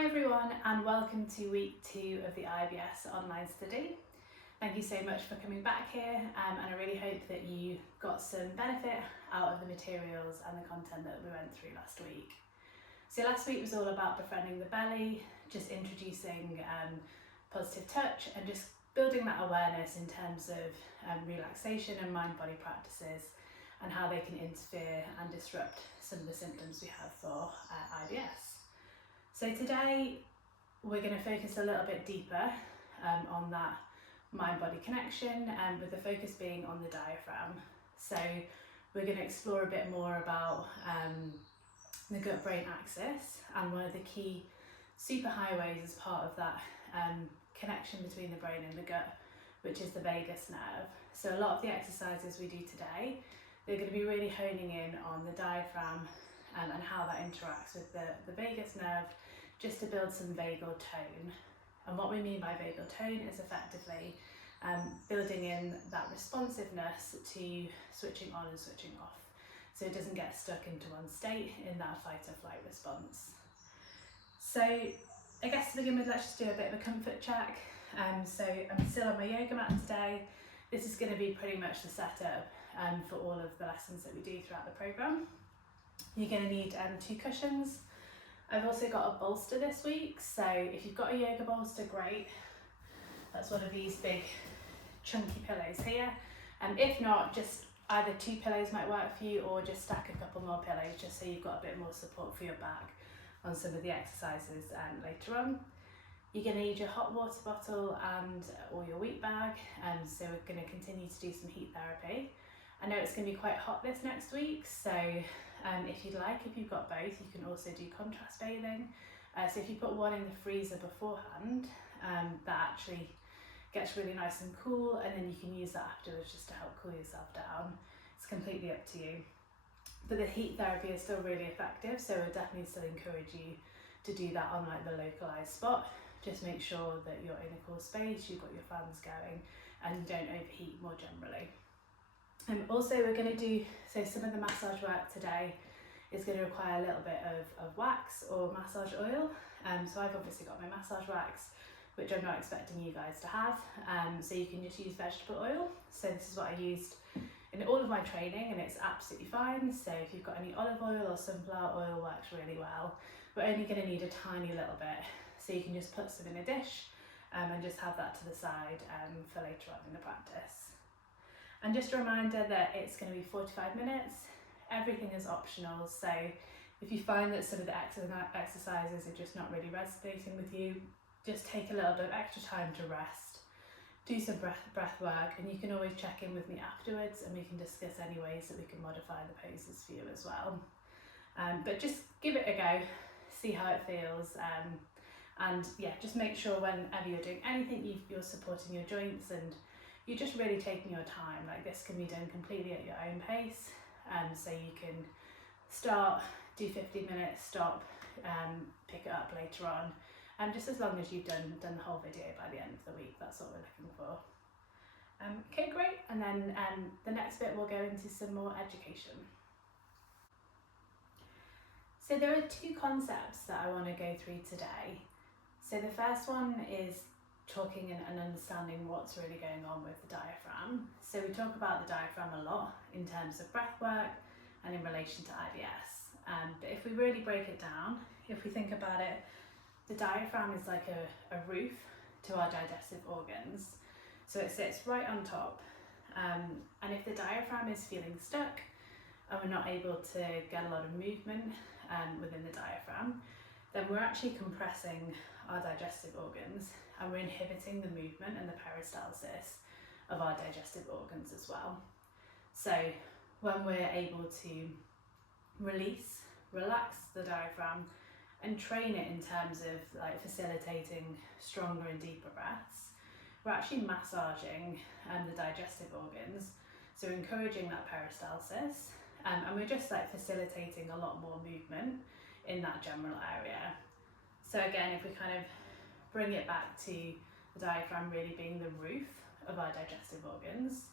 Hi everyone, and welcome to week 2 of the IBS online study. Thank you so much for coming back here, and I really hope that you got some benefit out of the materials and the content that we went through last week. So last week was all about befriending the belly, just introducing positive touch and just building that awareness in terms of relaxation and mind-body practices and how they can interfere and disrupt some of the symptoms we have for IBS. So today we're going to focus a little bit deeper on that mind-body connection, with the focus being on the diaphragm. So we're going to explore a bit more about the gut-brain axis and one of the key superhighways as part of that connection between the brain and the gut, which is the vagus nerve. So a lot of the exercises we do today, they're going to be really honing in on the diaphragm and how that interacts with the vagus nerve, just to build some vagal tone. And what we mean by vagal tone is effectively building in that responsiveness to switching on and switching off, so it doesn't get stuck into one state in that fight or flight response. So I guess to begin with, let's just do a bit of a comfort check. So I'm still on my yoga mat today. This is going to be pretty much the setup for all of the lessons that we do throughout the programme. You're going to need 2 cushions. I've also got a bolster this week, so if you've got a yoga bolster, great. That's one of these big chunky pillows here. And if not, just either 2 pillows might work for you, or just stack a couple more pillows just so you've got a bit more support for your back on some of the exercises later on. You're going to need your hot water bottle or your wheat bag, so we're going to continue to do some heat therapy. I know it's going to be quite hot this next week, so if you'd like, if you've got both, you can also do contrast bathing. So if you put one in the freezer beforehand, that actually gets really nice and cool, and then you can use that afterwards just to help cool yourself down. It's completely up to you. But the heat therapy is still really effective, so I would definitely still encourage you to do that on like the localised spot. Just make sure that you're in a cool space, you've got your fans going, and you don't overheat more generally. Also, we're going to do, so some of the massage work today is going to require a little bit of wax or massage oil. So I've obviously got my massage wax, which I'm not expecting you guys to have. So you can just use vegetable oil. So this is what I used in all of my training, and it's absolutely fine. So if you've got any olive oil or sunflower oil, works really well. We're only going to need a tiny little bit. So you can just put some in a dish and just have that to the side for later on in the practice. And just a reminder that it's going to be 45 minutes. Everything is optional, so if you find that some of the exercises are just not really resonating with you, just take a little bit of extra time to rest, do some breath work, and you can always check in with me afterwards and we can discuss any ways that we can modify the poses for you as well. But just give it a go, see how it feels, and yeah, just make sure whenever you're doing anything, you're supporting your joints and you're just really taking your time. Like, this can be done completely at your own pace, so you can start, do 15 minutes, stop, pick it up later on, and just as long as you've done the whole video by the end of the week. That's what we're looking for. Okay, great. And then the next bit, we'll go into some more education. So there are 2 concepts that I want to go through today. So the first one is talking and understanding what's really going on with the diaphragm. So we talk about the diaphragm a lot in terms of breath work and in relation to IBS. But if we really break it down, if we think about it, the diaphragm is like a roof to our digestive organs. So it sits right on top. And if the diaphragm is feeling stuck and we're not able to get a lot of movement within the diaphragm, then we're actually compressing our digestive organs, and we're inhibiting the movement and the peristalsis of our digestive organs as well. So when we're able to relax the diaphragm and train it in terms of like facilitating stronger and deeper breaths, we're actually massaging the digestive organs, so encouraging that peristalsis, and we're just like facilitating a lot more movement in that general area. So again, if we kind of bring it back to the diaphragm really being the roof of our digestive organs,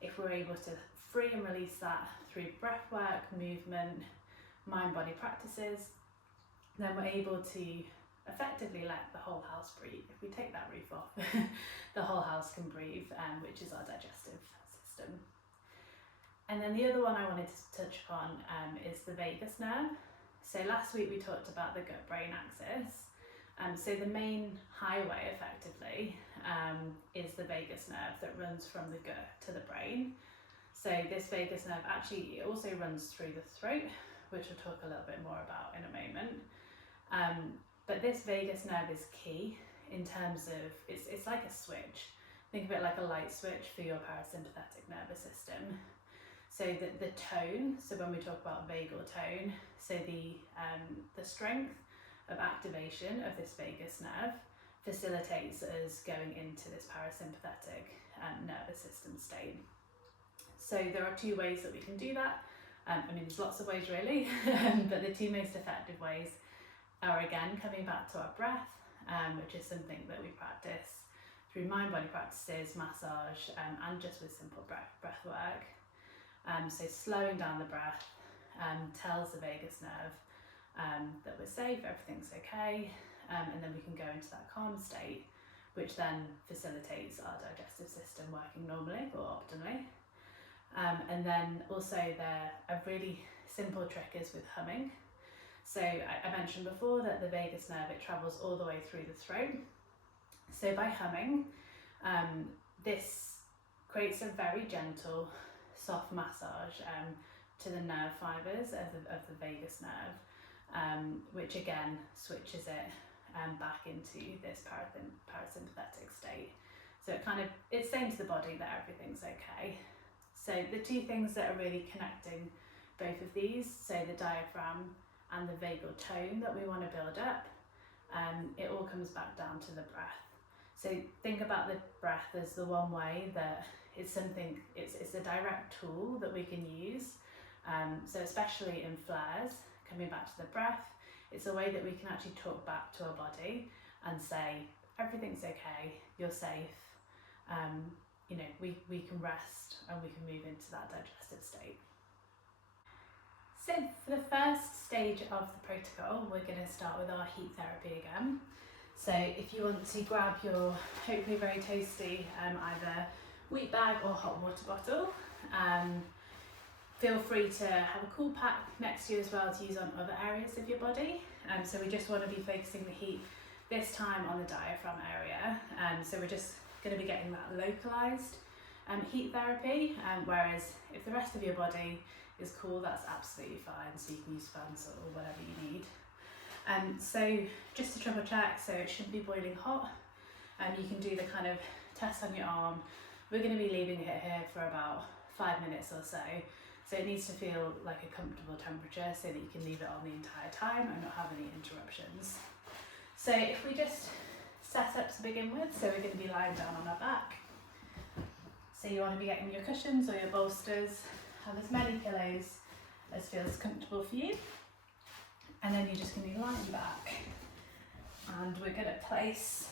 if we're able to free and release that through breath work, movement, mind-body practices, then we're able to effectively let the whole house breathe. If we take that roof off, the whole house can breathe, which is our digestive system. And then the other one I wanted to touch upon is the vagus nerve. So last week we talked about the gut-brain axis. So the main highway effectively is the vagus nerve that runs from the gut to the brain. So this vagus nerve actually it also runs through the throat, which we'll talk a little bit more about in a moment. But this vagus nerve is key in terms of, it's like a switch. Think of it like a light switch for your parasympathetic nervous system. So the tone, so when we talk about vagal tone, so the strength of activation of this vagus nerve facilitates us going into this parasympathetic nervous system state. So there are two ways that we can do that. I mean, there's lots of ways really, but the two most effective ways are again coming back to our breath, which is something that we practice through mind-body practices, massage, and just with simple breath work. So slowing down the breath tells the vagus nerve that we're safe, everything's okay, and then we can go into that calm state, which then facilitates our digestive system working normally or optimally. And then also a really simple trick is with humming. So I mentioned before that the vagus nerve, it travels all the way through the throat. So by humming, this creates a very gentle, soft massage to the nerve fibres of the vagus nerve, which again switches it back into this parasympathetic state. So it's saying to the body that everything's okay. So the two things that are really connecting both of these, so the diaphragm and the vagal tone that we want to build up, it all comes back down to the breath. So think about the breath as the one way that it's a direct tool that we can use. So especially in flares, coming back to the breath, it's a way that we can actually talk back to our body and say, everything's okay, you're safe, we can rest and we can move into that digestive state. So for the first stage of the protocol, we're going to start with our heat therapy again. So if you want to grab your hopefully very toasty either wheat bag or hot water bottle, feel free to have a cool pack next to you as well to use on other areas of your body. So we just want to be focusing the heat this time on the diaphragm area. So we're just going to be getting that localized heat therapy, whereas if the rest of your body is cool, that's absolutely fine. So you can use fans or whatever you need. So just to triple check, so it should be boiling hot, and you can do the kind of test on your arm. We're going to be leaving it here for about 5 minutes or so. So it needs to feel like a comfortable temperature so that you can leave it on the entire time and not have any interruptions. So if we just set up to begin with, so we're going to be lying down on our back. So you want to be getting your cushions or your bolsters, have as many pillows as feels comfortable for you. And then you're just going to be lying back. And we're going to place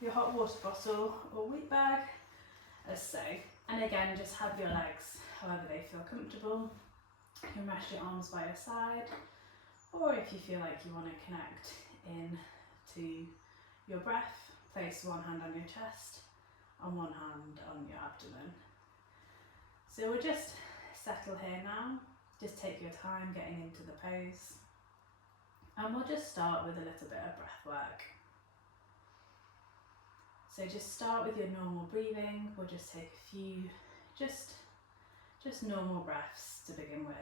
your hot water bottle or wheat bag as so. And again, just have your legs however they feel comfortable. You can rest your arms by your side, or if you feel like you want to connect in to your breath, place one hand on your chest and one hand on your abdomen. So we'll just settle here now. Just take your time getting into the pose. And we'll just start with a little bit of breath work. So just start with your normal breathing. We'll just take a few, just normal breaths to begin with.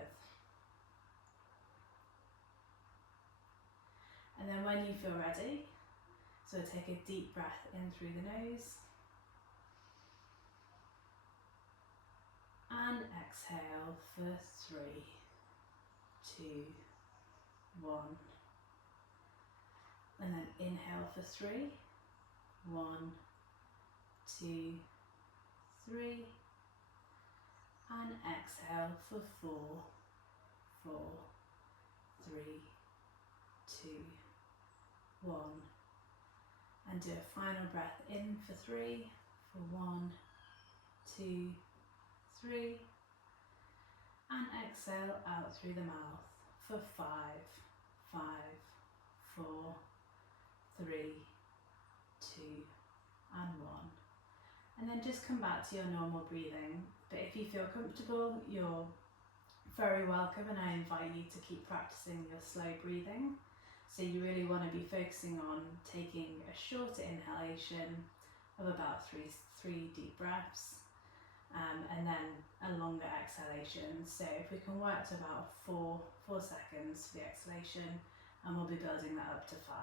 And then when you feel ready, so take a deep breath in through the nose. And exhale for 3, 2, 1. And then inhale for 3, 1, 2, 3. And exhale for 4, 4, 3, 2, 1. And do a final breath in for 3, for 1, 2, 3. And exhale out through the mouth for 5, 5, 4, 3, 2, and 1. And then just come back to your normal breathing. But if you feel comfortable, you're very welcome, and I invite you to keep practicing your slow breathing. So you really want to be focusing on taking a shorter inhalation of about three deep breaths, and then a longer exhalation. So if we can work to about 4 seconds for the exhalation, and we'll be building that up to 5.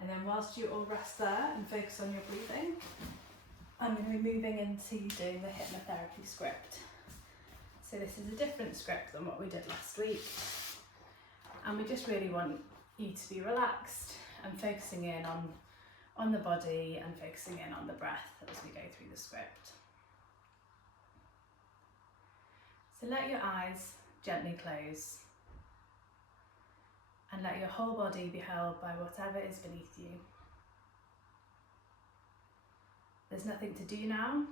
And then whilst you all rest there and focus on your breathing, I'm going to be moving into doing the hypnotherapy script. So this is a different script than what we did last week. And we just really want you to be relaxed and focusing in on the body and focusing in on the breath as we go through the script. So let your eyes gently close and let your whole body be held by whatever is beneath you. There's nothing to do now,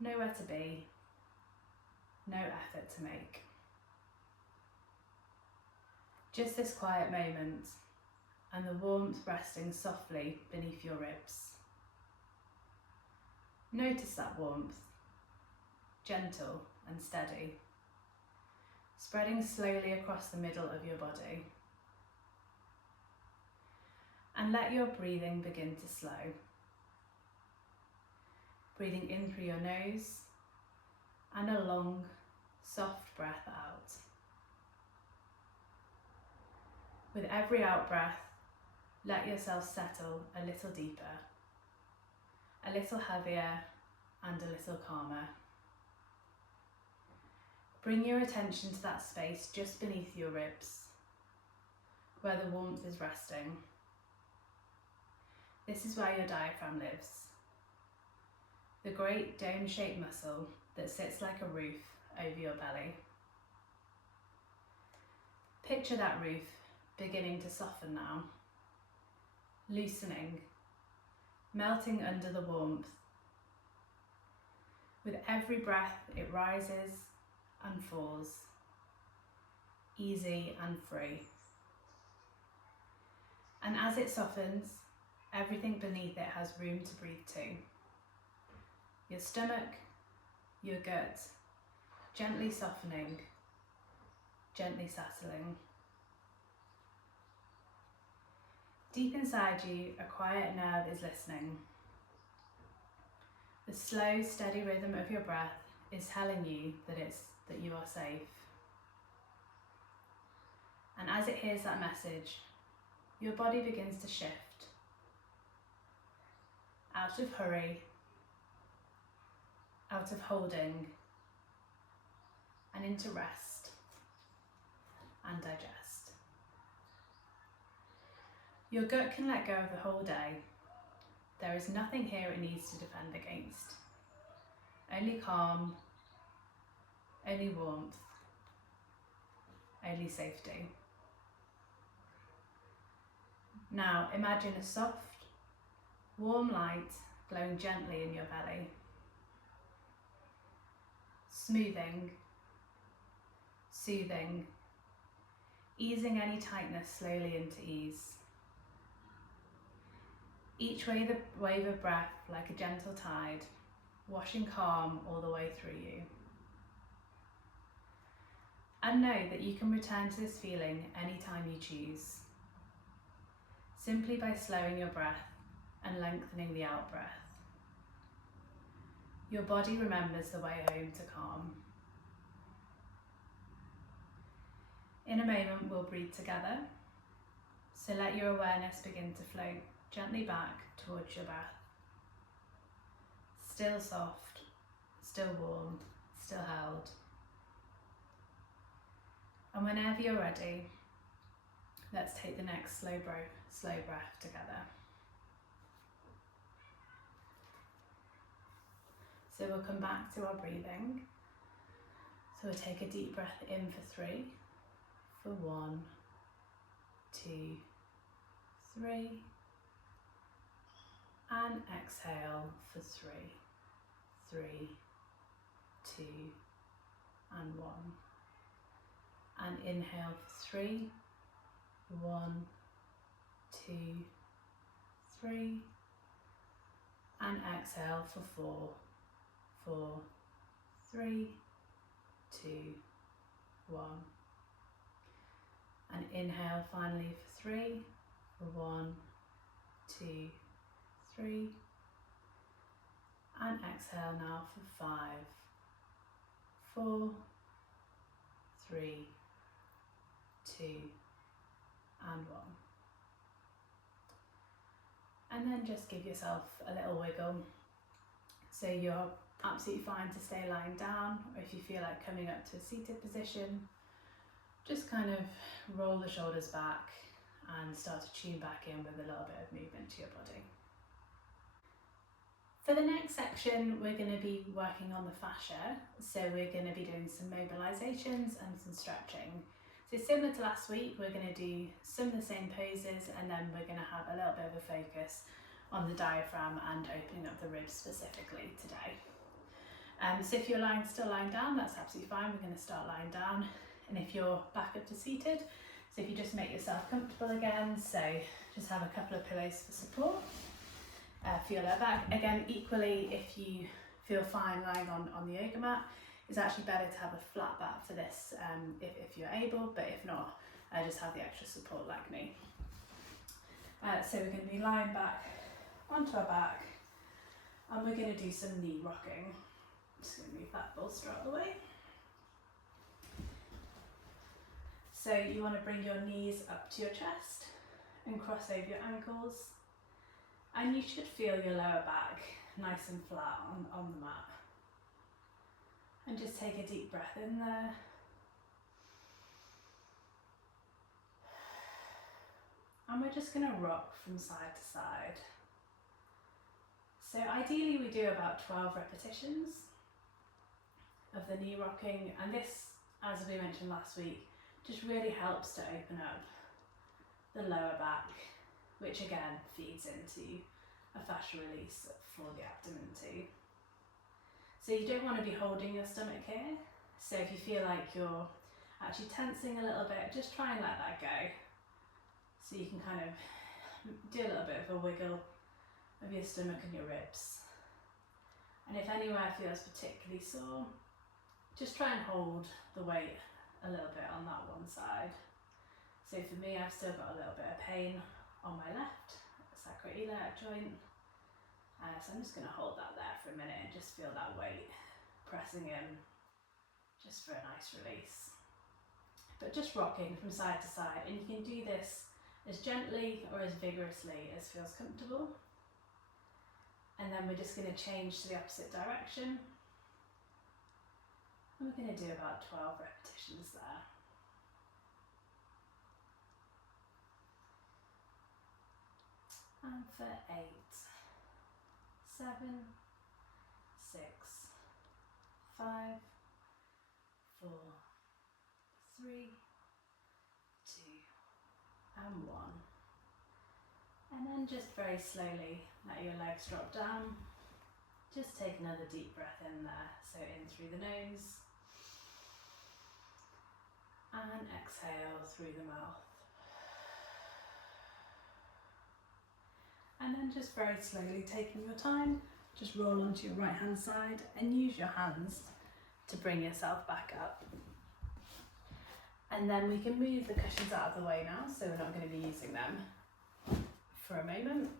nowhere to be, no effort to make. Just this quiet moment and the warmth resting softly beneath your ribs. Notice that warmth, gentle and steady, spreading slowly across the middle of your body. And let your breathing begin to slow. Breathing in through your nose and a long, soft breath out. With every out breath, let yourself settle a little deeper, a little heavier and a little calmer. Bring your attention to that space just beneath your ribs, where the warmth is resting. This is where your diaphragm lives, the great dome-shaped muscle that sits like a roof over your belly. Picture that roof beginning to soften now, loosening, melting under the warmth. With every breath, it rises and falls, easy and free. And as it softens, everything beneath it has room to breathe too. Your stomach, your gut, gently softening, gently settling. Deep inside you, a quiet nerve is listening. The slow, steady rhythm of your breath is telling you that you are safe. And as it hears that message, your body begins to shift out of hurry, out of holding, and into rest and digest. Your gut can let go of the whole day. There is nothing here it needs to defend against. Only calm, only warmth, only safety. Now imagine a soft, warm light glowing gently in your belly, smoothing, soothing, easing any tightness slowly into ease. Each wave of breath like a gentle tide, washing calm all the way through you. And know that you can return to this feeling anytime you choose, simply by slowing your breath and lengthening the out breath. Your body remembers the way home to calm. In a moment, we'll breathe together, so let your awareness begin to float gently back towards your breath. Still soft, still warm, still held. And whenever you're ready, let's take the next slow breath together. So we'll come back to our breathing. So we'll take a deep breath in for 3, for 1, 2, 3, and exhale for 3, 3, 2, and 1. And inhale for 3, 1, 2, 3, and exhale for 4, 4, 3, 2, 1. And inhale finally for 3, for 1, 2, 3, and exhale now for 5, 4, 3, 2, and 1. And then just give yourself a little wiggle. So you're absolutely fine to stay lying down, or if you feel like coming up to a seated position, just kind of roll the shoulders back and start to tune back in with a little bit of movement to your body. For the next section, we're going to be working on the fascia. So we're going to be doing some mobilizations and some stretching. So similar to last week, we're going to do some of the same poses, and then we're going to have a little bit of a focus on the diaphragm and opening up the ribs specifically today. So if you're still lying down, that's absolutely fine. We're going to start lying down. And if you're back up to seated, so if you just make yourself comfortable again, so just have a couple of pillows for support for your lower back. Again, equally, if you feel fine lying on the yoga mat, it's actually better to have a flat back for this if you're able, but if not, just have the extra support like me. So we're going to be lying back onto our back, and we're going to do some knee rocking. Just going to move that bolster out of the way. So you want to bring your knees up to your chest and cross over your ankles, and you should feel your lower back nice and flat on the mat. And just take a deep breath in there. And we're just going to rock from side to side. So ideally we do about 12 repetitions of the knee rocking, and this, as we mentioned last week, just really helps to open up the lower back, which again feeds into a fascial release for the abdomen too. So you don't want to be holding your stomach here. So if you feel like you're actually tensing a little bit, just try and let that go. So you can kind of do a little bit of a wiggle of your stomach and your ribs. And if anywhere feels particularly sore, just try and hold the weight a little bit on that one side. So for me, I've still got a little bit of pain on my left sacroiliac joint. So I'm just going to hold that there for a minute and just feel that weight pressing in, just for a nice release. But just rocking from side to side, and you can do this as gently or as vigorously as feels comfortable. And then we're just going to change to the opposite direction. And we're going to do about 12 repetitions there. And for 8, 7, 6, 5, 4, 3, 2, and 1. And then just very slowly let your legs drop down. Just take another deep breath in there. So in through the nose and exhale through the mouth. And then just very slowly, taking your time, just roll onto your right hand side and use your hands to bring yourself back up. And then we can move the cushions out of the way now, so we're not going to be using them for a moment.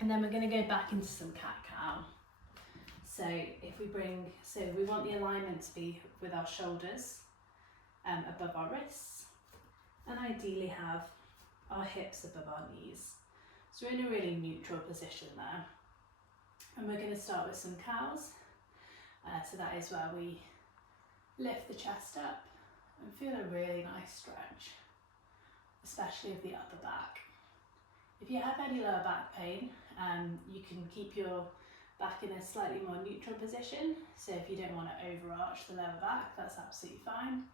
And then we're going to go back into some cat-cow. So if we we want the alignment to be with our shoulders above our wrists, and ideally have our hips above our knees. So we're in a really neutral position there. And we're going to start with some cows. So that is where we lift the chest up and feel a really nice stretch, especially of the upper back. If you have any lower back pain, you can keep your back in a slightly more neutral position. So if you don't want to overarch the lower back, that's absolutely fine.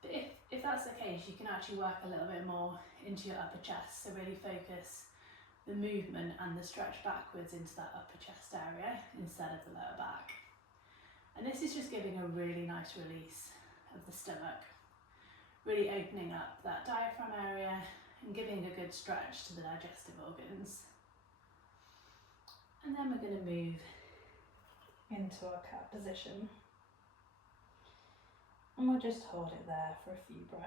But if that's the case, you can actually work a little bit more into your upper chest. So really focus the movement and the stretch backwards into that upper chest area instead of the lower back. And this is just giving a really nice release of the stomach, really opening up that diaphragm area and giving a good stretch to the digestive organs. And then we're going to move into our cat position. And we'll just hold it there for a few breaths.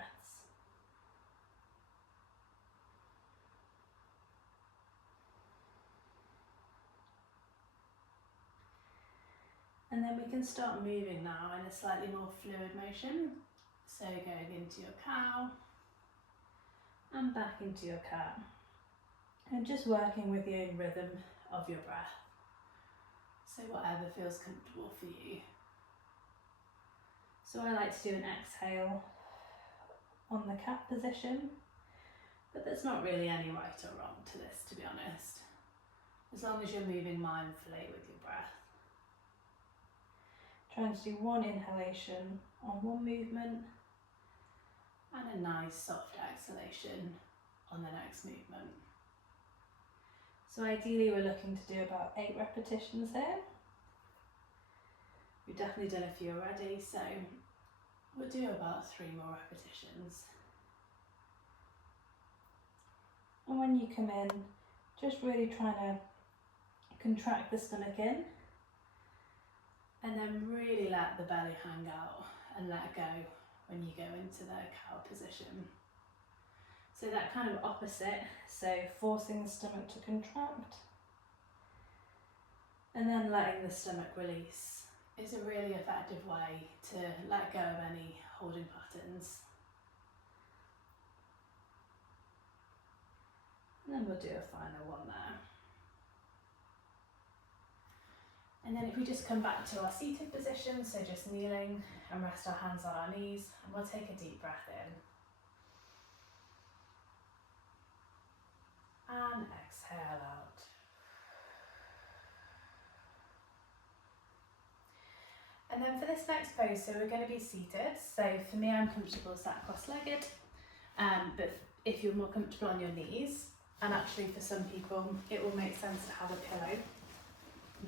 And then we can start moving now in a slightly more fluid motion. So going into your cow and back into your cat. And just working with the own rhythm of your breath. So whatever feels comfortable for you. So I like to do an exhale on the cat position, but there's not really any right or wrong to this, to be honest, as long as you're moving mindfully with your breath. Trying to do one inhalation on one movement and a nice soft exhalation on the next movement. So ideally we're looking to do about 8 repetitions here. We've definitely done a few already, so we'll do about 3 more repetitions. And when you come in, just really trying to contract the stomach in and then really let the belly hang out and let go when you go into the cow position. So that kind of opposite, so forcing the stomach to contract and then letting the stomach release is a really effective way to let go of any holding patterns. And then we'll do a final one there. And then if we just come back to our seated position, so just kneeling and rest our hands on our knees, and we'll take a deep breath in. And exhale out. And then for this next pose, so we're going to be seated. So for me, I'm comfortable sat cross-legged, but if you're more comfortable on your knees, and actually for some people, it will make sense to have a pillow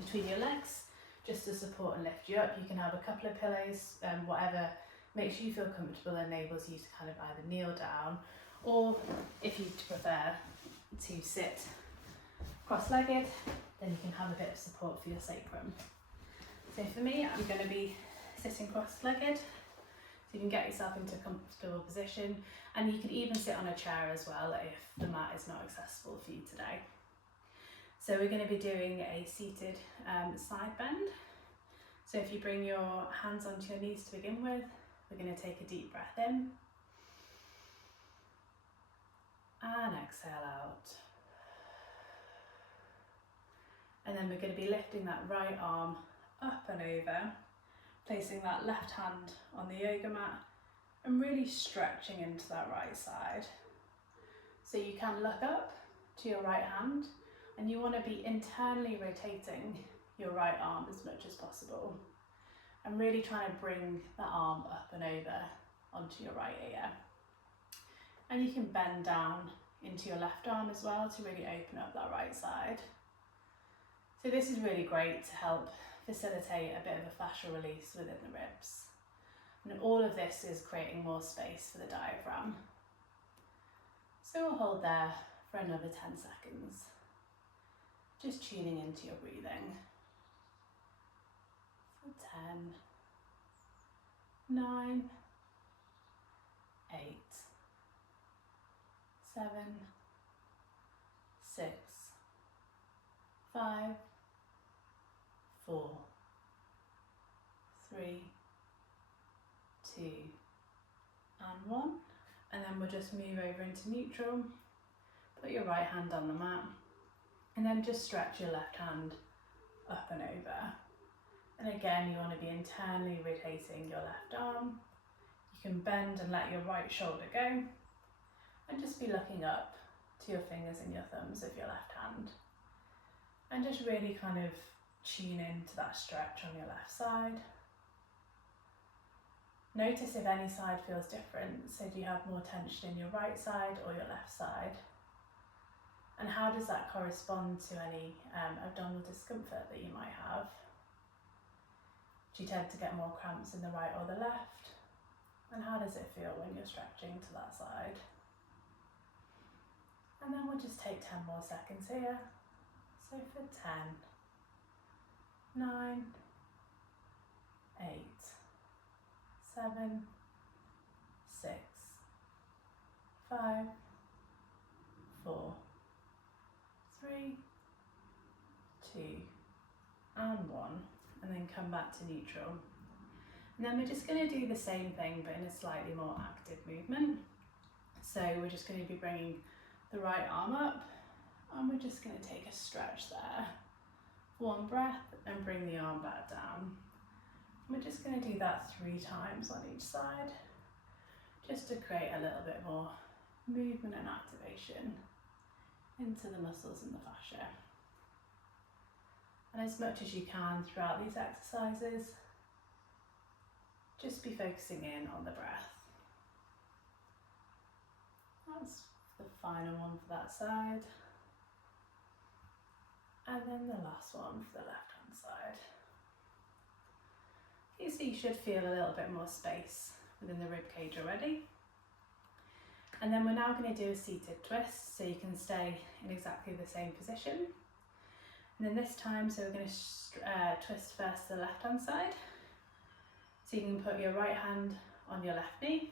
between your legs, just to support and lift you up. You can have a couple of pillows, whatever makes you feel comfortable, enables you to kind of either kneel down, or if you prefer to sit cross-legged, then you can have a bit of support for your sacrum. So for me, I'm going to be sitting cross-legged, so you can get yourself into a comfortable position, and you can even sit on a chair as well if the mat is not accessible for you today. So we're going to be doing a seated side bend. So if you bring your hands onto your knees to begin with, we're going to take a deep breath in and exhale out. And then we're going to be lifting that right arm up and over, placing that left hand on the yoga mat and really stretching into that right side. So you can look up to your right hand and you want to be internally rotating your right arm as much as possible and really trying to bring the arm up and over onto your right ear. And you can bend down into your left arm as well to really open up that right side. So this is really great to help facilitate a bit of a fascial release within the ribs. And all of this is creating more space for the diaphragm. So we'll hold there for another 10 seconds. Just tuning into your breathing. For 10, 9, 8, 7, 6, 5, 4, 3, 2, and 1. And then we'll just move over into neutral. Put your right hand on the mat. And then just stretch your left hand up and over. And again, you want to be internally rotating your left arm. You can bend and let your right shoulder go. And just be looking up to your fingers and your thumbs of your left hand. And just really kind of tune into that stretch on your left side. Notice if any side feels different. So do you have more tension in your right side or your left side? And how does that correspond to any abdominal discomfort that you might have? Do you tend to get more cramps in the right or the left? And how does it feel when you're stretching to that side? And then we'll just take 10 more seconds here. So for 10, 9, 8, 7, 6, 5, 4, 3, 2, and 1, and then come back to neutral. And then we're just going to do the same thing but in a slightly more active movement. So we're just going to be bringing the right arm up, and we're just going to take a stretch there. One breath and bring the arm back down. We're just going to do that 3 times on each side, just to create a little bit more movement and activation into the muscles and the fascia. And as much as you can throughout these exercises, just be focusing in on the breath. That's the final one for that side. And then the last one for the left hand side. You see, you should feel a little bit more space within the rib cage already. And then we're now going to do a seated twist, so you can stay in exactly the same position. And then this time, so we're going to twist first to the left hand side. So you can put your right hand on your left knee,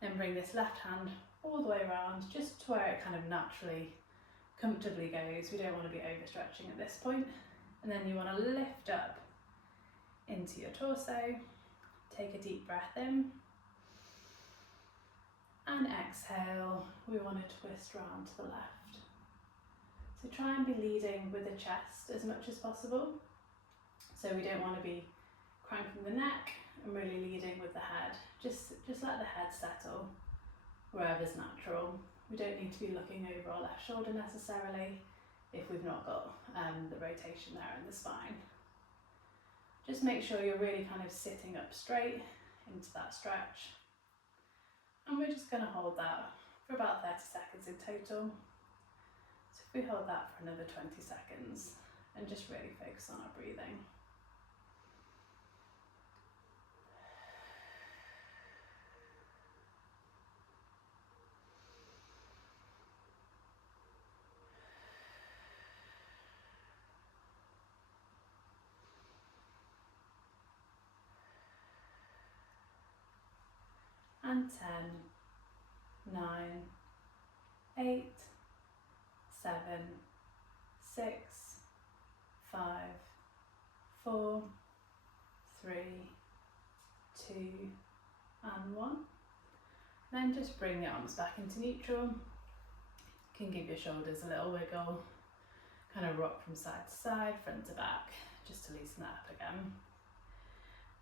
then bring this left hand all the way around, just to where it kind of naturally, comfortably goes. We don't want to be overstretching at this point. And then you want to lift up into your torso, take a deep breath in, and exhale. We want to twist round to the left. So try and be leading with the chest as much as possible. So we don't want to be cranking the neck and really leading with the head. Just let the head settle wherever's natural. We don't need to be looking over our left shoulder necessarily if we've not got the rotation there in the spine. Just make sure you're really kind of sitting up straight into that stretch. And we're just going to hold that for about 30 seconds in total. So if we hold that for another 20 seconds and just really focus on our breathing. And 10, 9, 8, 7, 6, 5, 4, 3, 2, and 1. Then just bring the arms back into neutral. You can give your shoulders a little wiggle, kind of rock from side to side, front to back, just to loosen that up again.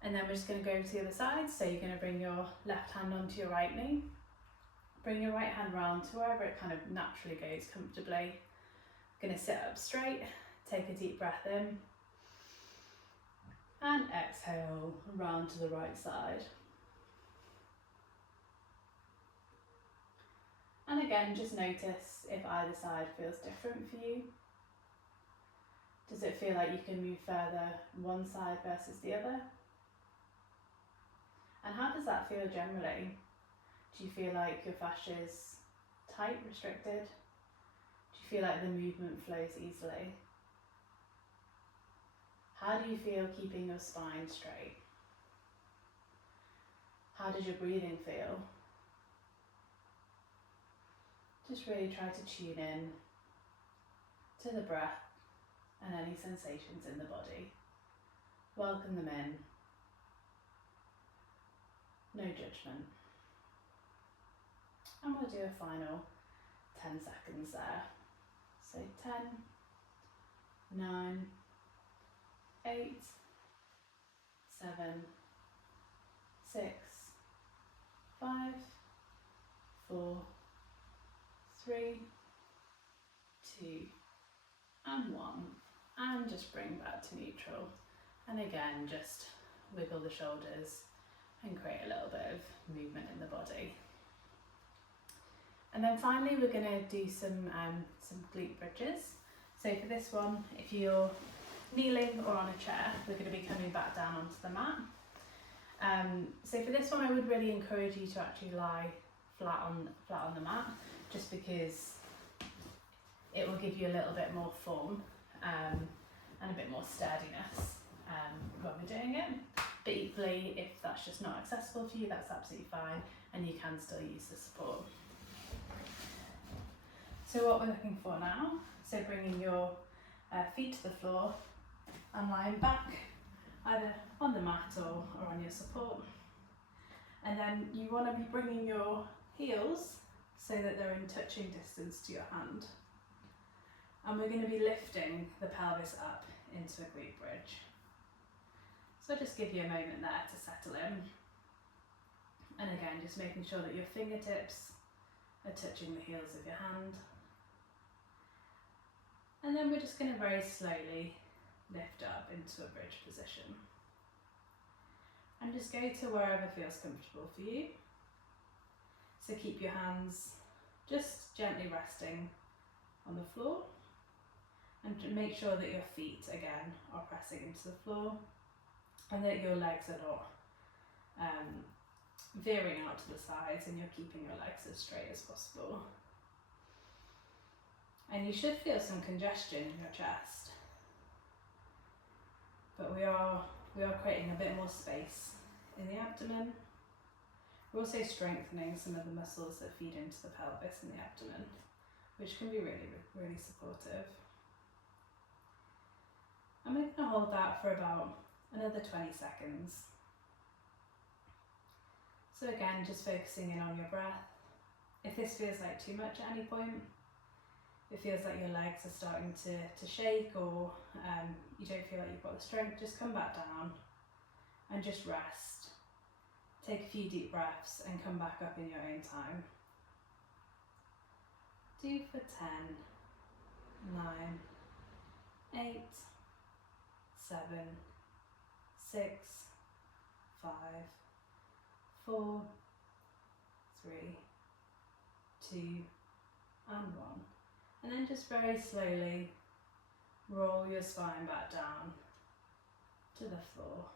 And then we're just going to go to the other side. So you're going to bring your left hand onto your right knee. Bring your right hand round to wherever it kind of naturally goes comfortably. Going to sit up straight, take a deep breath in. And exhale, round to the right side. And again, just notice if either side feels different for you. Does it feel like you can move further one side versus the other? And how does that feel generally? Do you feel like your fascia is tight, restricted? Do you feel like the movement flows easily? How do you feel keeping your spine straight? How does your breathing feel? Just really try to tune in to the breath and any sensations in the body. Welcome them in. No judgment. And we'll do a final 10 seconds there. So 10, 9, 8, 7, 6, 5, 4, 3, 2, and 1. And just bring back to neutral. And again, just wiggle the shoulders and create a little bit of movement in the body. And then finally, we're going to do some glute bridges. So for this one, if you're kneeling or on a chair, we're going to be coming back down onto the mat. So for this one, I would really encourage you to actually lie flat on the mat, just because it will give you a little bit more form and a bit more sturdiness when we're doing it. But equally, if that's just not accessible for you, that's absolutely fine, and you can still use the support. So what we're looking for now, so bringing your feet to the floor and lying back, either on the mat or on your support. And then you want to be bringing your heels so that they're in touching distance to your hand. And we're going to be lifting the pelvis up into a glute bridge. So I'll just give you a moment there to settle in. And again, just making sure that your fingertips are touching the heels of your hand. And then we're just going to very slowly lift up into a bridge position. And just go to wherever feels comfortable for you. So keep your hands just gently resting on the floor, and make sure that your feet again are pressing into the floor, and that your legs are not veering out to the sides, and you're keeping your legs as straight as possible. And you should feel some congestion in your chest, but we are creating a bit more space in the abdomen. We're also strengthening some of the muscles that feed into the pelvis and the abdomen, which can be really, really supportive. And we're going to hold that for about another 20 seconds. So again, just focusing in on your breath. If this feels like too much at any point, it feels like your legs are starting to shake, or you don't feel like you've got the strength, just come back down and just rest. Take a few deep breaths and come back up in your own time. Do for 10, 9, 8, 7, 6, 5, 4, 3, 2, and 1. And then just very slowly roll your spine back down to the floor.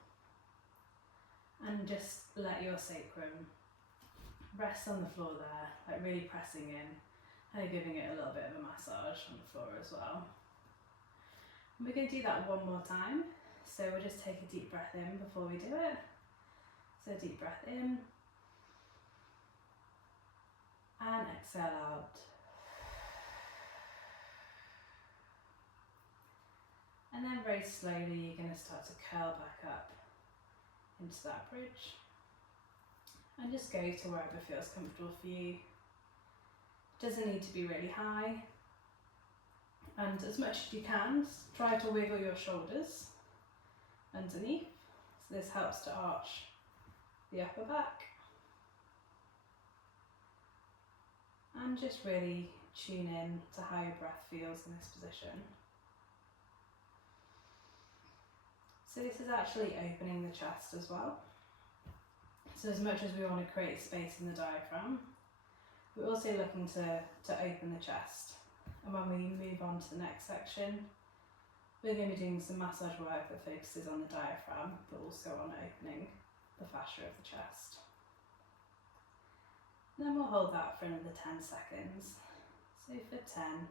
And just let your sacrum rest on the floor there, like really pressing in, and giving it a little bit of a massage on the floor as well. And we're going to do that one more time, so we'll just take a deep breath in before we do it. So deep breath in, and exhale out. And then very slowly you're going to start to curl back up into that bridge, and just go to wherever feels comfortable for you. Doesn't need to be really high, and as much as you can, try to wiggle your shoulders underneath, so this helps to arch the upper back, and just really tune in to how your breath feels in this position. So this is actually opening the chest as well. So as much as we want to create space in the diaphragm, we're also looking to open the chest. And when we move on to the next section, we're going to be doing some massage work that focuses on the diaphragm, but also on opening the fascia of the chest. And then we'll hold that for another 10 seconds. So for 10,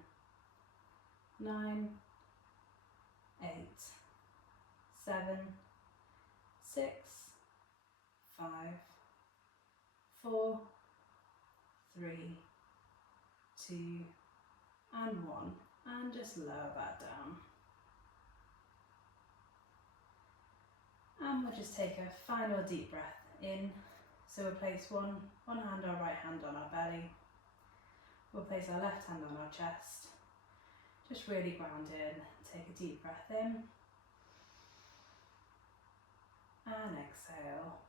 9, 8, 7, 6, 5, 4, 3, 2, and 1, and just lower that down. And we'll just take a final deep breath in. So we'll place one hand, our right hand on our belly. We'll place our left hand on our chest. Just really ground in, take a deep breath in. And exhale.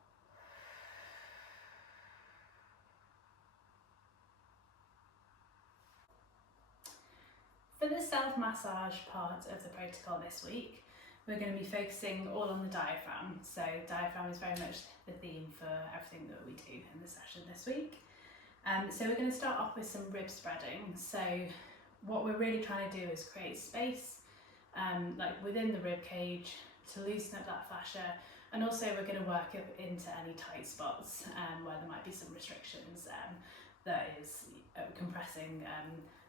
For the self-massage part of the protocol this week, we're going to be focusing all on the diaphragm. So diaphragm is very much the theme for everything that we do in the session this week. So we're going to start off with some rib spreading. So what we're really trying to do is create space like within the rib cage to loosen up that fascia, and also we're going to work up into any tight spots where there might be some restrictions that is compressing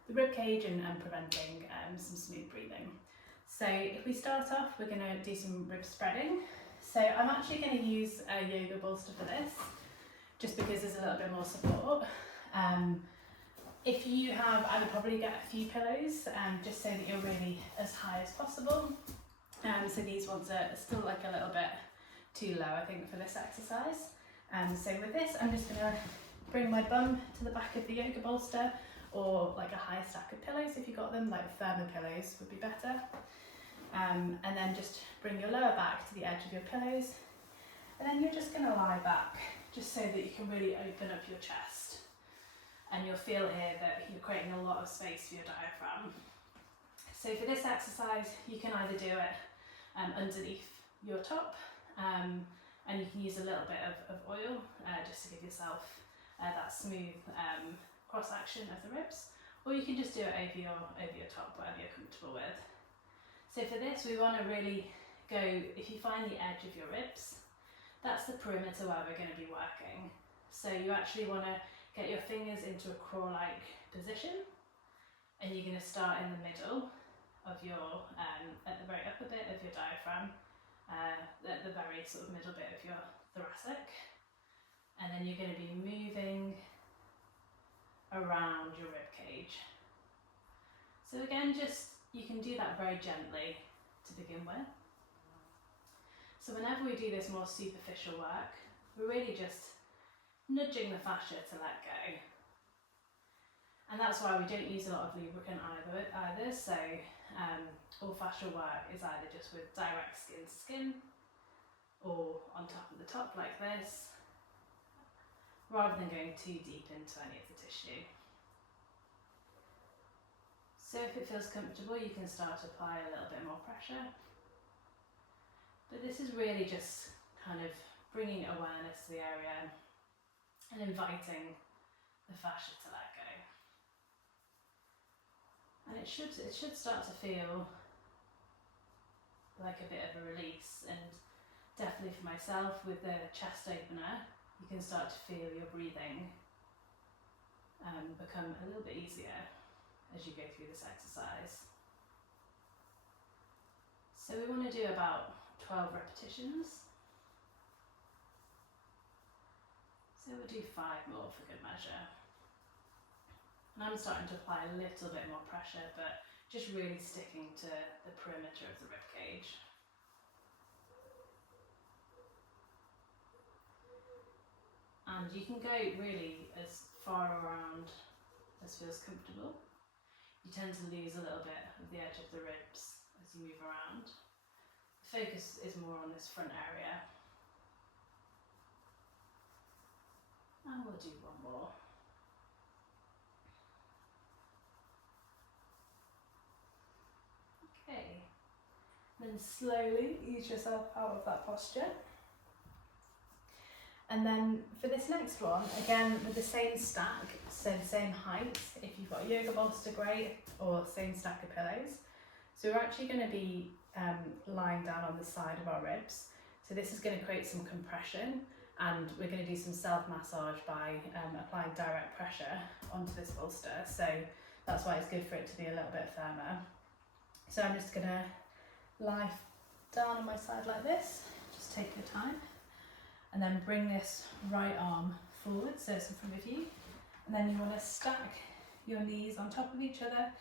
the rib cage and preventing some smooth breathing. So if we start off, we're going to do some rib spreading. So I'm actually going to use a yoga bolster for this, just because there's a little bit more support. If you have, I would probably get a few pillows, just so that you're really as high as possible. So these ones are still like a little bit too low, I think, for this exercise. So with this, I'm just going to bring my bum to the back of the yoga bolster, or like a high stack of pillows if you've got them, like firmer pillows would be better. And then just bring your lower back to the edge of your pillows, and then you're just going to lie back, just so that you can really open up your chest. And you'll feel here that you're creating a lot of space for your diaphragm. So for this exercise, you can either do it underneath your top, and you can use a little bit of oil just to give yourself that smooth cross action of the ribs, or you can just do it over your top, whatever you're comfortable with. So for this, we want to really go, if you find the edge of your ribs, that's the perimeter where we're going to be working. So you actually want to get your fingers into a claw-like position, and you're going to start in the middle of your, at the very upper bit of your diaphragm, at the very sort of middle bit of your thoracic, and then you're going to be moving around your rib cage. So again, you can do that very gently to begin with. So whenever we do this more superficial work, we're really just nudging the fascia to let go. And that's why we don't use a lot of lubricant either. So all fascial work is either just with direct skin to skin, or on top of the top like this, rather than going too deep into any of the tissue. So if it feels comfortable, you can start to apply a little bit more pressure. But this is really just kind of bringing awareness to the area and inviting the fascia to let go. And it should start to feel like a bit of a release, and definitely for myself with the chest opener, you can start to feel your breathing become a little bit easier as you go through this exercise. So we want to do about 12 repetitions. So we'll do 5 more for good measure. And I'm starting to apply a little bit more pressure, but just really sticking to the perimeter of the rib cage. And you can go really as far around as feels comfortable. You tend to lose a little bit of the edge of the ribs as you move around. The focus is more on this front area. And we'll do one more. Okay. Then slowly ease yourself out of that posture. And then for this next one, again with the same stack, so the same height, if you've got a yoga bolster, great, or same stack of pillows. So we're actually going to be lying down on the side of our ribs. So this is going to create some compression, and we're going to do some self-massage by applying direct pressure onto this bolster. So that's why it's good for it to be a little bit firmer. So I'm just going to lie down on my side like this, just take your time, and then bring this right arm forward, so it's in front of you, and then you want to stack your knees on top of each other,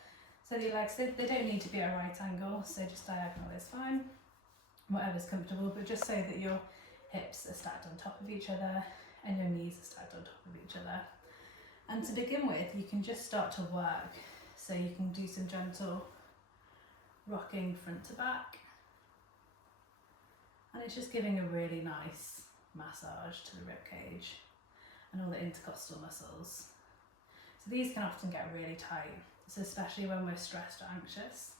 so your legs, they don't need to be at a right angle, so just diagonal is fine, whatever's comfortable, but just so that your hips are stacked on top of each other and your knees are stacked on top of each other. And to begin with, you can just start to work, so you can do some gentle rocking front to back, and it's just giving a really nice massage to the rib cage and all the intercostal muscles. So these can often get really tight, so especially when we're stressed or anxious,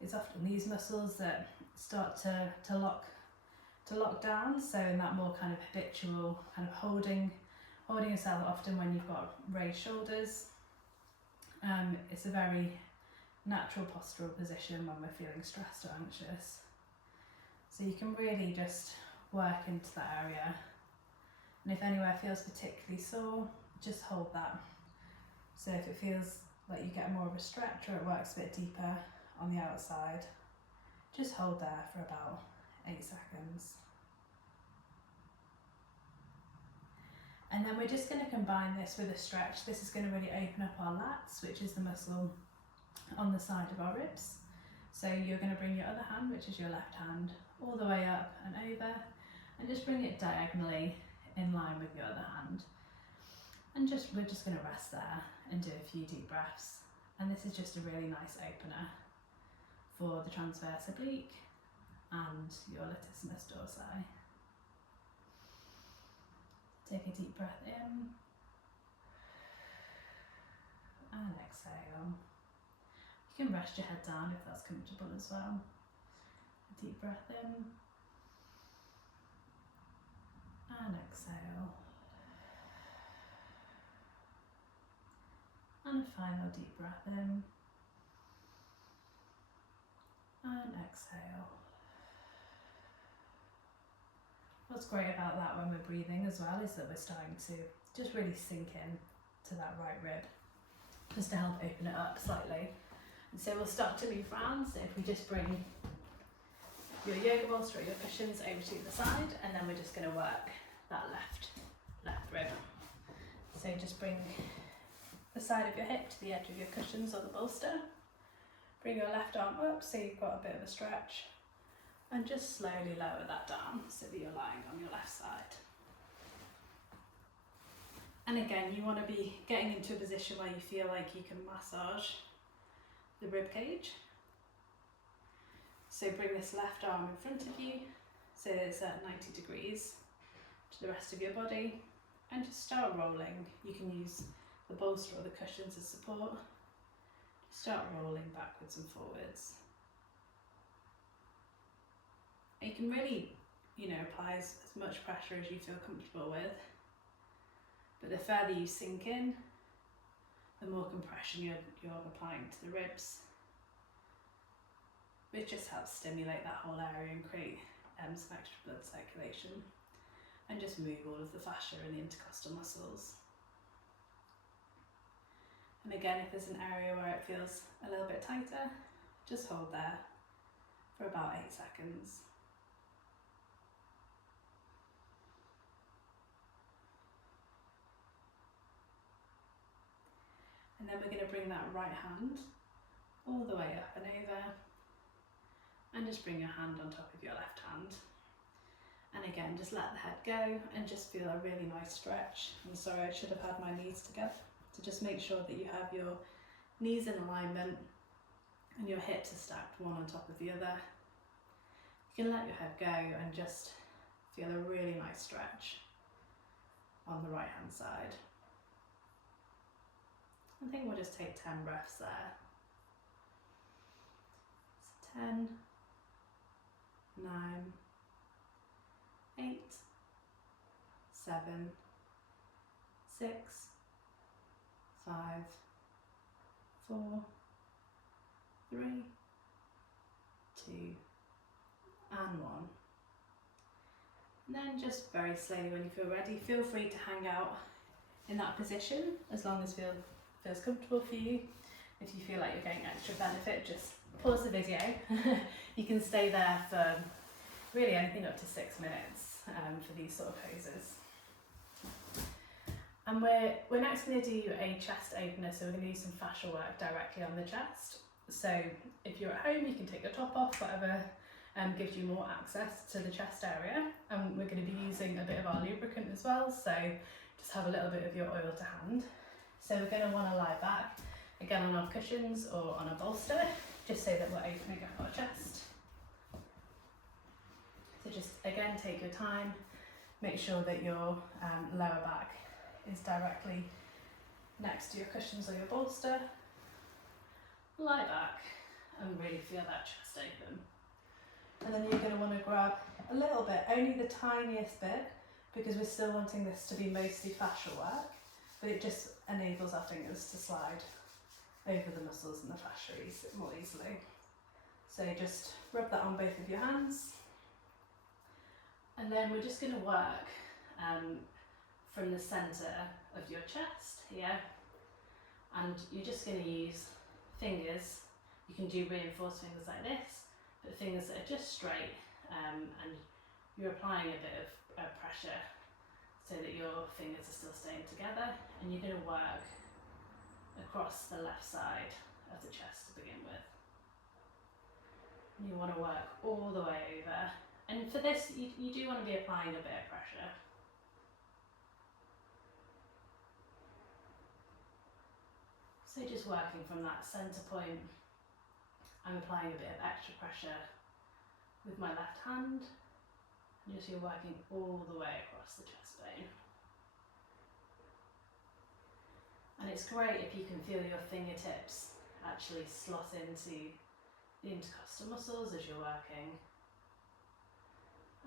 it's often these muscles that start to lock down. So in that more kind of habitual kind of holding yourself, often when you've got raised shoulders, it's a very natural postural position when we're feeling stressed or anxious. So you can really just work into that area, and if anywhere feels particularly sore, just hold that. So if it feels like you get more of a stretch or it works a bit deeper on the outside. Just hold there for about 8 seconds. And then we're just going to combine this with a stretch. This is going to really open up our lats, which is the muscle on the side of our ribs. So you're going to bring your other hand, which is your left hand, all the way up and over, and just bring it diagonally in line with your other hand. And we're just going to rest there and do a few deep breaths. And this is just a really nice opener for the transverse oblique and your latissimus dorsi. Take a deep breath in and exhale. You can rest your head down if that's comfortable as well. A deep breath in and exhale. And a final deep breath in and exhale. What's great about that when we're breathing as well is that we're starting to just really sink in to that right rib, just to help open it up slightly. And so we'll start to move around. So if we just bring your yoga bolster or your cushions over to the side, and then we're just going to work that left rib. So just bring the side of your hip to the edge of your cushions or the bolster. Bring your left arm up so you've got a bit of a stretch. And just slowly lower that down so that you're lying on your left side. And again, you want to be getting into a position where you feel like you can massage the rib cage. So bring this left arm in front of you so it's at 90 degrees to the rest of your body, and just start rolling. You can use the bolster or the cushions as support. Just start rolling backwards and forwards. You can really, apply as much pressure as you feel comfortable with. But the further you sink in, the more compression you're applying to the ribs, which just helps stimulate that whole area and create some extra blood circulation, and just move all of the fascia and the intercostal muscles. And again, if there's an area where it feels a little bit tighter, just hold there for about 8 seconds. And then we're going to bring that right hand all the way up and over, and just bring your hand on top of your left hand. And again, just let the head go and just feel a really nice stretch. I'm sorry, I should have had my knees together. So just make sure that you have your knees in alignment and your hips are stacked one on top of the other. You can let your head go and just feel a really nice stretch on the right hand side. I think we'll just take 10 breaths there. So 10, 9, 8, 7, 6, 5, 4, 3, 2, and 1. And then just very slowly, when you feel ready, feel free to hang out in that position as long as feels comfortable for you. If you feel like you're getting extra benefit, just pause the video. You can stay there for really anything up to 6 minutes for these sort of poses. And we're next going to do a chest opener, so we're going to do some fascial work directly on the chest. So if you're at home, you can take your top off, whatever gives you more access to the chest area. And we're going to be using a bit of our lubricant as well, so just have a little bit of your oil to hand. So we're going to want to lie back, again on our cushions or on a bolster, just so that we're opening up our chest. So just again, take your time, make sure that your lower back is directly next to your cushions or your bolster. Lie back and really feel that chest open. And then you're going to want to grab a little bit, only the tiniest bit, because we're still wanting this to be mostly fascial work, but it just enables our fingers to slide over the muscles and the fascia more easily. So just rub that on both of your hands. And then we're just going to work from the centre of your chest here, And you're just going to use fingers. You can do reinforced fingers like this, but fingers that are just straight, and you're applying a bit of pressure so that your fingers are still staying together, and you're going to work across the left side of the chest to begin with. You want to work all the way over, and for this you do want to be applying a bit of pressure. So just working from that centre point, I'm applying a bit of extra pressure with my left hand, and just you're working all the way across the chest bone. And it's great if you can feel your fingertips actually slot into the intercostal muscles as you're working.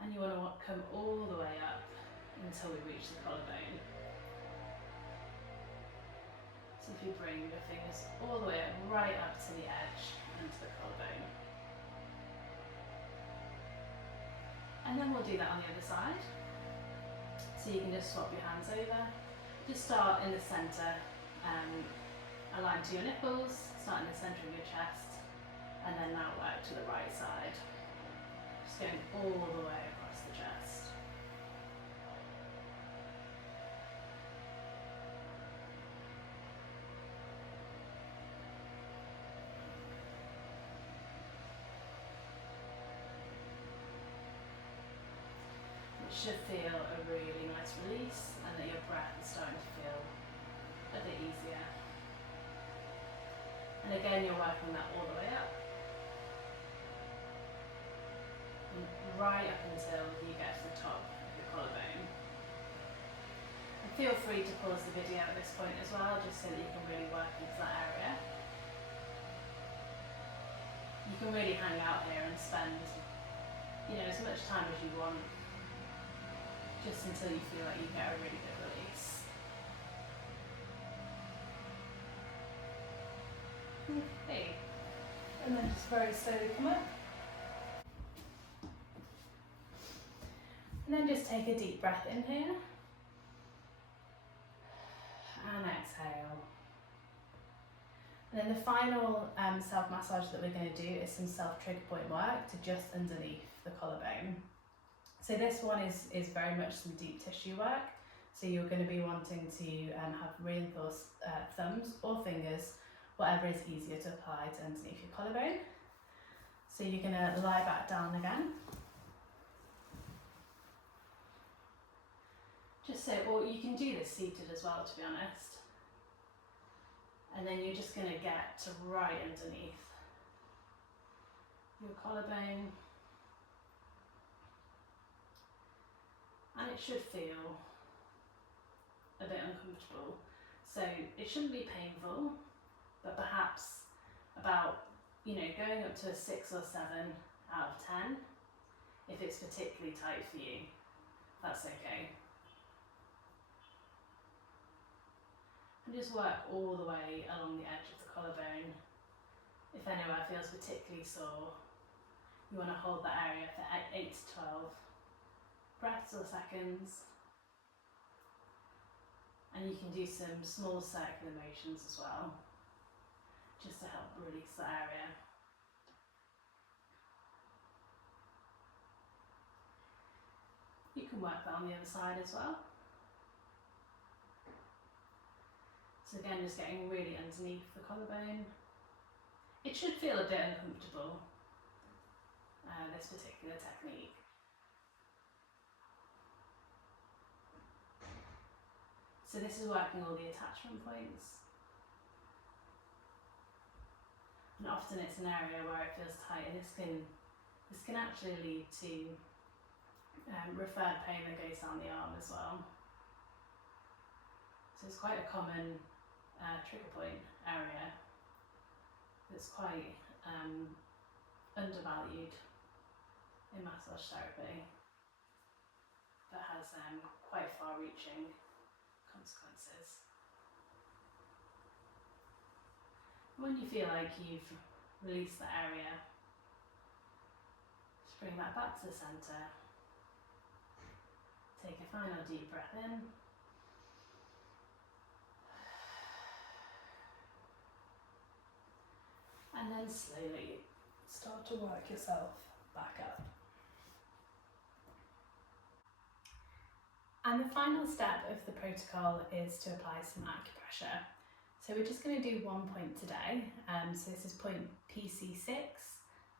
And you want to come all the way up until we reach the collarbone. So if you bring your fingers all the way up, right up to the edge and to the collarbone. And then we'll do that on the other side. So you can just swap your hands over. Just start in the centre, aligned to your nipples, start in the centre of your chest, and then now work to the right side. Just going all the way across the chest. It should feel a really nice release, and that your breath is starting to feel a bit easier. And again, you're working that all the way up. And right up until you get to the top of your collarbone. And feel free to pause the video at this point as well, just so that you can really work into that area. You can really hang out here and spend, as much time as you want, just until you feel like you get a really good release. Okay. And then just very slowly come up. And then just take a deep breath in here. And exhale. And then the final self-massage that we're going to do is some self-trigger point work to just underneath the collarbone. So this one is very much some deep tissue work. So you're going to be wanting to have reinforced thumbs or fingers, whatever is easier to apply to underneath your collarbone. So you're going to lie back down again. Just so, or you can do this seated as well, to be honest. And then you're just going to get to right underneath your collarbone. And it should feel a bit uncomfortable. So it shouldn't be painful, but perhaps about, going up to a 6 or 7 out of 10. If it's particularly tight for you, that's okay. And just work all the way along the edge of the collarbone. If anywhere feels particularly sore, you want to hold that area for 8 to 12 breaths or seconds. And you can do some small circular motions as well, just to help release the area. You can work that on the other side as well. So again, just getting really underneath the collarbone. It should feel a bit uncomfortable, this particular technique. So this is working all the attachment points. And often it's an area where it feels tight, and this can actually lead to referred pain that goes down the arm as well. So it's quite a common trigger point area that's quite undervalued in massage therapy, that has quite far-reaching consequences. When you feel like you've released the area, just bring that back to the centre. Take a final deep breath in. and then slowly start to work yourself back up. And the final step of the protocol is to apply some acupressure. So we're just going to do 1 point today. So this is point PC6,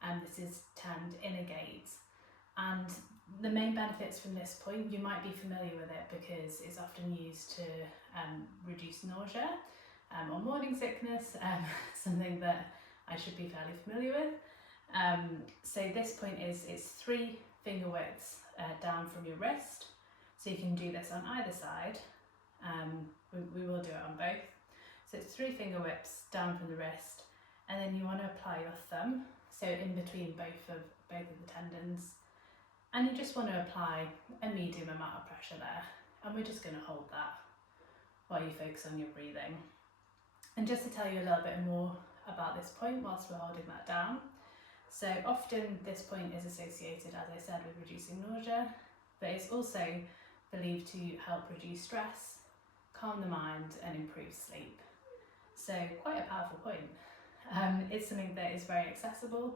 and this is termed inner gaze. And the main benefits from this point, you might be familiar with it because it's often used to reduce nausea or morning sickness, something that I should be fairly familiar with. So this point it's 3 finger widths down from your wrist. So you can do this on either side. We will do it on both. So it's 3 finger widths down from the wrist, and then you want to apply your thumb, so in between both of the tendons, and you just want to apply a medium amount of pressure there, and we're just going to hold that while you focus on your breathing. And just to tell you a little bit more about this point whilst we're holding that down, so often this point is associated, as I said, with reducing nausea, but it's also believed to help reduce stress, calm the mind and improve sleep. So quite a powerful point. It's something that is very accessible,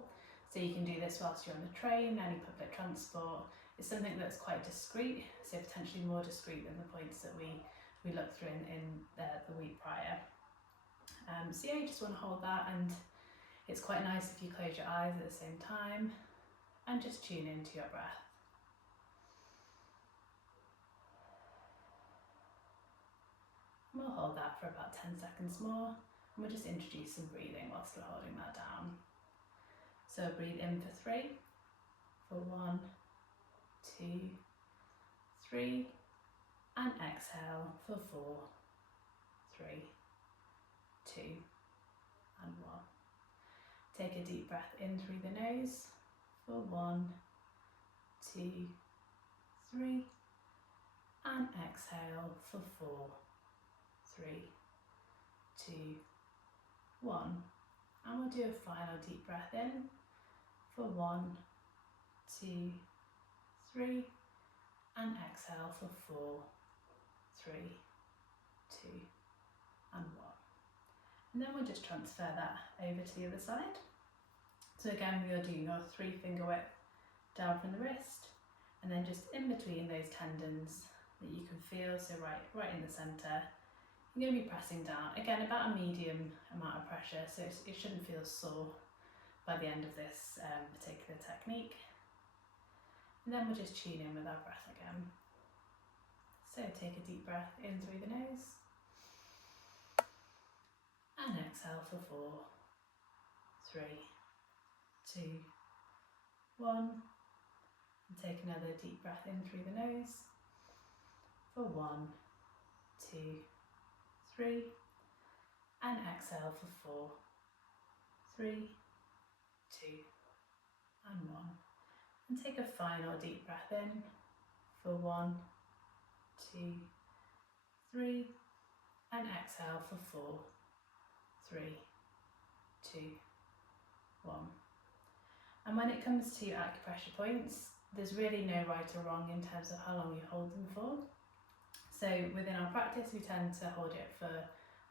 so you can do this whilst you're on the train, any public transport. It's something that's quite discreet, so potentially more discreet than the points that we looked through in the week prior. So yeah, you just want to hold that, and it's quite nice if you close your eyes at the same time and just tune into your breath. We'll hold that for about 10 seconds more, and we'll just introduce some breathing whilst we're holding that down. So breathe in for 3, for 1, 2, 3, and exhale for 4, 3, 2, and 1. Take a deep breath in through the nose for 1, 2, 3, and exhale for 4, 3, 2, 1. And we'll do a final deep breath in for 1, 2, 3, and exhale for 4, 3, 2, and 1. And then we'll just transfer that over to the other side. So again, we're doing your 3 finger width down from the wrist, and then just in between those tendons that you can feel, so right in the centre. You're going to be pressing down, again about a medium amount of pressure, so it shouldn't feel sore by the end of this particular technique. And then we'll just tune in with our breath again. So take a deep breath in through the nose, and exhale for 4, 3, 2, 1. And take another deep breath in through the nose for 1, 2, 3, and exhale for 4, 3, 2, and 1. And take a final deep breath in for 1, 2, 3, and exhale for 4, 3, 2, 1. And when it comes to acupressure points, there's really no right or wrong in terms of how long you hold them for. So within our practice, we tend to hold it for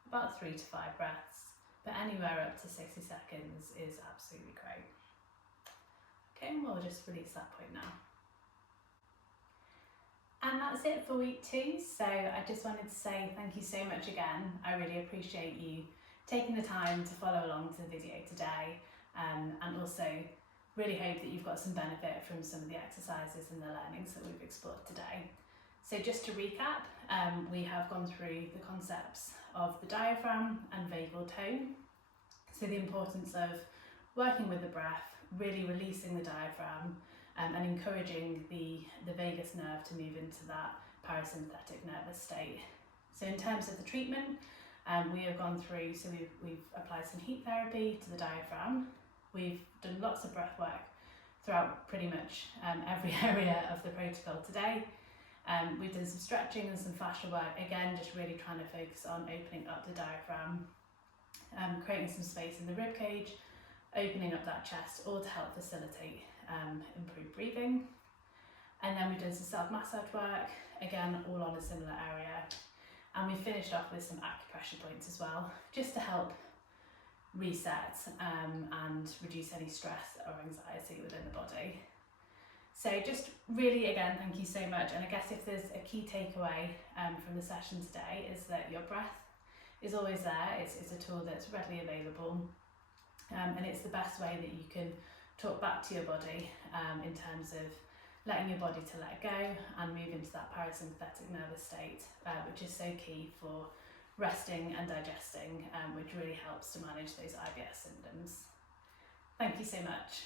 about 3 to 5 breaths, but anywhere up to 60 seconds is absolutely great. Okay, and we'll just release that point now. And that's it for week 2. So I just wanted to say thank you so much again. I really appreciate you taking the time to follow along to the video today, and also really hope that you've got some benefit from some of the exercises and the learnings that we've explored today. So just to recap, we have gone through the concepts of the diaphragm and vagal tone. So the importance of working with the breath, really releasing the diaphragm, and encouraging the vagus nerve to move into that parasympathetic nervous state. So in terms of the treatment, we have gone through, so we've applied some heat therapy to the diaphragm. We've done lots of breath work throughout pretty much every area of the protocol today. We've done some stretching and some fascial work, again just really trying to focus on opening up the diaphragm, creating some space in the rib cage, opening up that chest, all to help facilitate improved breathing. And then we've done some self-massage work, again all on a similar area. And we finished off with some acupressure points as well, just to help reset and reduce any stress or anxiety within the body. So just really, again, thank you so much. And I guess if there's a key takeaway from the session today, is that your breath is always there. It's a tool that's readily available, and it's the best way that you can talk back to your body in terms of letting your body to let go and move into that parasympathetic nervous state, which is so key for resting and digesting, which really helps to manage those IBS symptoms. Thank you so much.